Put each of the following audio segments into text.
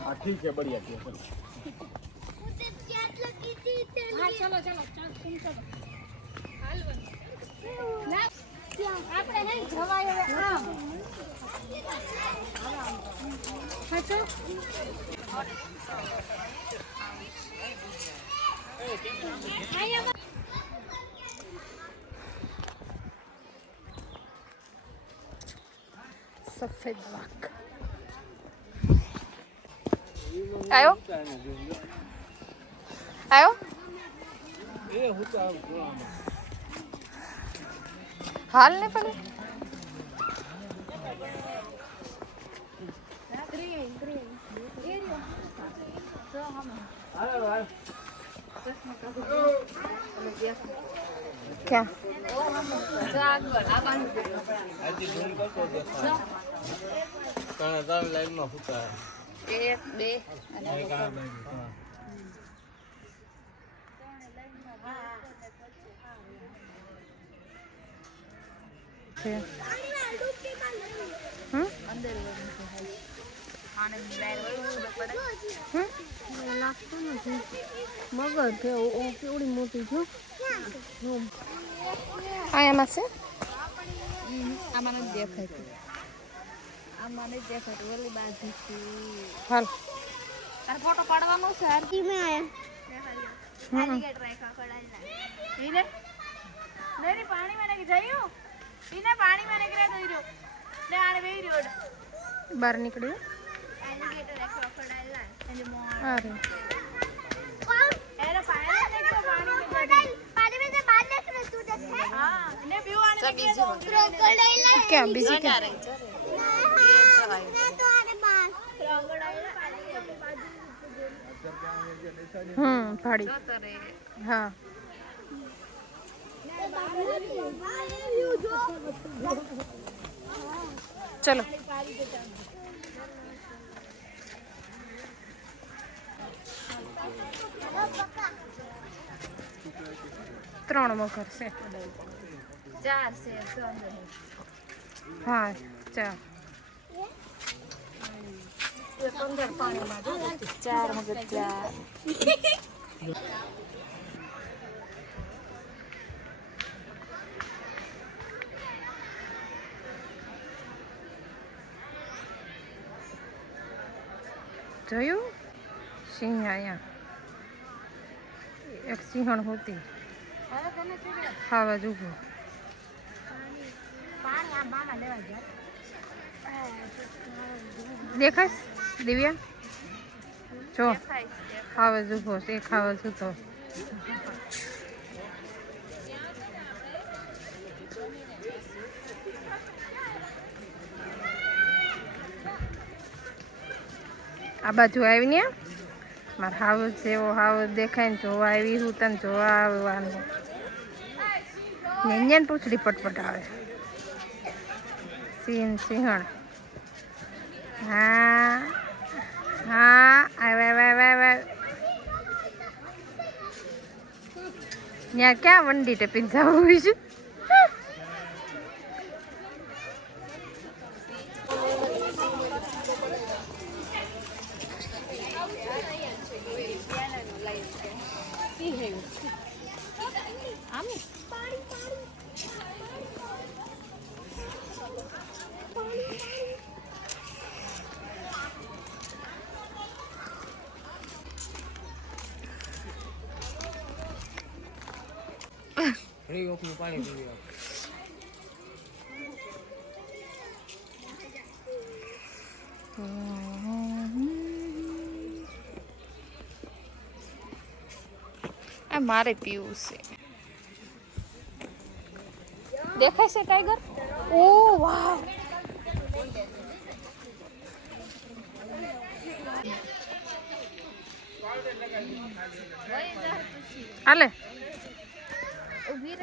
हाँ ठीक है बढ़िया ठीक है चलो चलो चलो तुम चलो આપણે નહીં જવાય હવે આમ. હા ચલ અહીંયા સફેદ વાઘ આવ્યો આવ્યો હાલ ને પણ ત્રણ લાઈનમાં ફૂટા. એક બે અને એક આ બાજુ, હા. છે હમ હમ લાગતું નથી મગર છે ઓ ઓ કેવડી મોટી છે આ એમાં છે આમાં નથી દેખાતું આમાં નથી દેખાતું ઓલી બાજુ હાલ તારે ફોટો પાડવાનો છે આરતી મેં આયા હમ ઈને લેરી પાણી માં નાખી જયું ઈને પાણી മനഗ്രഹം રહ્યો બહાર નીકળ્યું ક્યાં બીજી ક્યાં હમ ભાડી હા ચલો ત્રણ મકર છે. ચાર છે હા ચાર. ચાર મગર ચાર. જોયું સિંહ અહીંયા એક સિંહણ હોતી. ખાવા જ ઊભું પાણી આ બાના લેવા ગયા. દેખાય દિવ્યા? જો ખાવા જ ઊભો છે. એ ખાવા જ આ બાજુ આવીને મારે હાવ જેવો હાવ દેખાય ને જોવા આવી હું તને જોવા આવવાનું. ને પૂછડી પટપટ આવે. સિંહ, સિંહણ. હા હા, આવે આવે આવે આવે ત્યાં ક્યાં વંડી ટેપીને જવું છે? ઘણી ઓફનું પાણી પીવી. આ મારે પીવું છે. દેખાય છે ટાઈગર ઓ વાહ. હાલે ઊભી રે લાય ફટાફટ વહી જાય વાંચશે ને તો એમ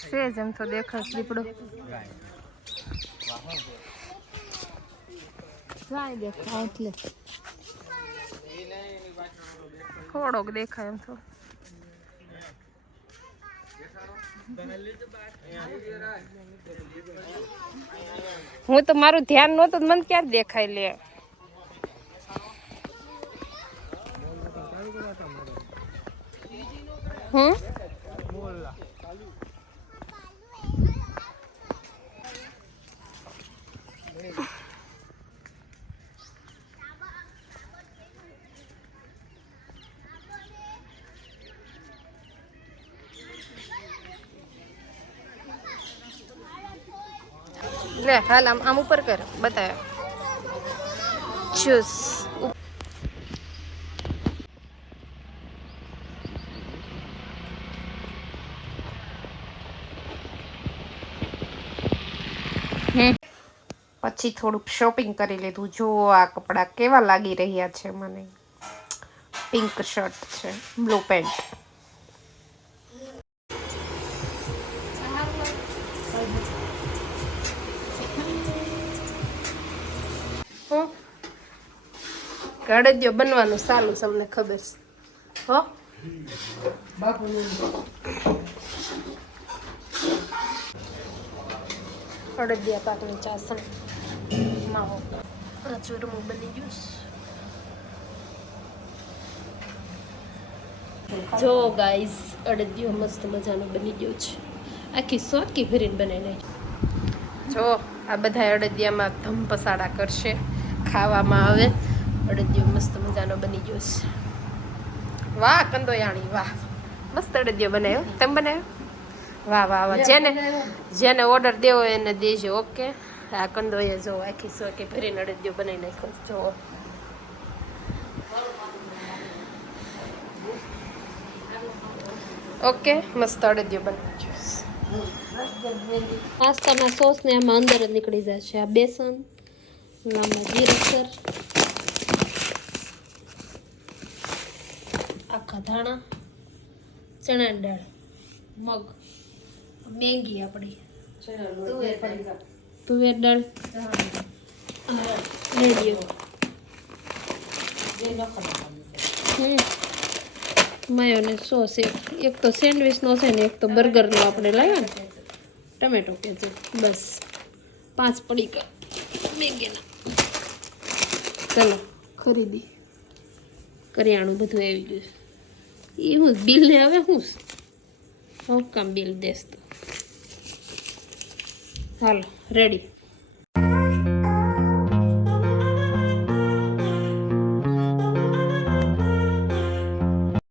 સેજ એમ તો દેખાશ દીપડો. જાય દેખાય એટલે. થોડોક દેખાય એમ તો. હું તો મારું ધ્યાન નહોતું મને ક્યાં દેખાય લે. હમ? લે, હાલ આમ આમ ઉપર કર બતાવ જ્યુસ પછી થોડુંક શોપિંગ કરી લીધું. જો આ કપડાં કેવા લાગી રહ્યા છે મને. પિંક શર્ટ છે બ્લુ પેન્ટ ગળદિયો બનવાનું સારું તમને ખબર છે. હો? અડદિયા પાકની ચાસણ. માવો. બની ગયું. જો ગાઈસ અડદિયો મસ્ત મજાનું બની ગયું છે. આખી સોકી ભરીને બનાવી નાખી. જો, આ બધા અડદિયામાં ધમ પસાડા કરશે, ખાવામાં આવે. અડદિયો મસ્ત મજાનો બની ગયો છે. વાહ, કંદોયાણી, વાહ. મસ્ત અડદિયો બનાવ્યો. તમે બનાવ્યો? વાહ વાહ વાહ. જેને જેને ઓર્ડર દેવો એને દેજો ઓકે આ કંદોએ જો આખી સોકે ભરીને અડદિયો બનાવી નાખ્યો. જો ઓકે મસ્ત અડદિયો બનાવી છે. પાસ્તાના સોસ ને આમાં અંદર જ નીકળી જાય છે. આ બેસન આમાં જીરસર આખા ધાણા ચણાની દાળ મગ, મેંગી આપણી તુવેર દાળ. હમ. માયોને સોસ એક એક તો સેન્ડવિચનો છે ને, એક તો બર્ગરનો આપણે લાવ્યા ને. ટમેટો કેજો બસ. પાંચ પડીકા મેંગીના. ચલો, ખરીદી. કરિયાણું બધું આવી ગયું એ હું બિલ ને હવે હું હું કામ બિલ દેસ તો હાલો રેડી